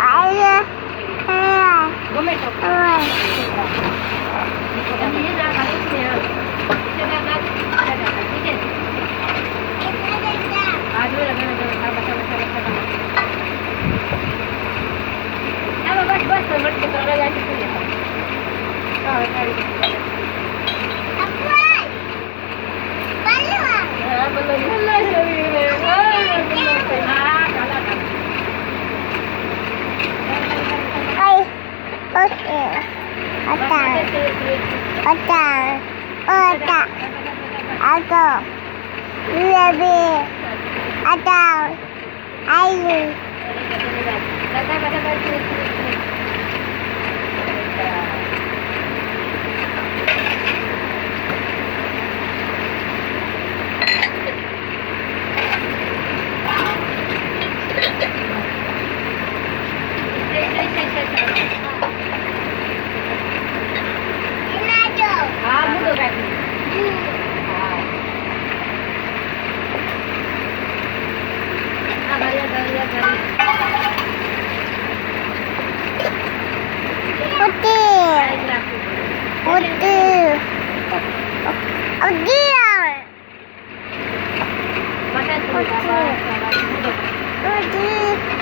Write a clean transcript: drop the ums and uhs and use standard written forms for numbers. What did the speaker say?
Ayah. ગમે તો તમે એ ના ખાલી છે આ જો લગન આ બસ બસ બસ કરવા જાય છે હા બોલો હલ્લા શરીર હા કાલા Putih.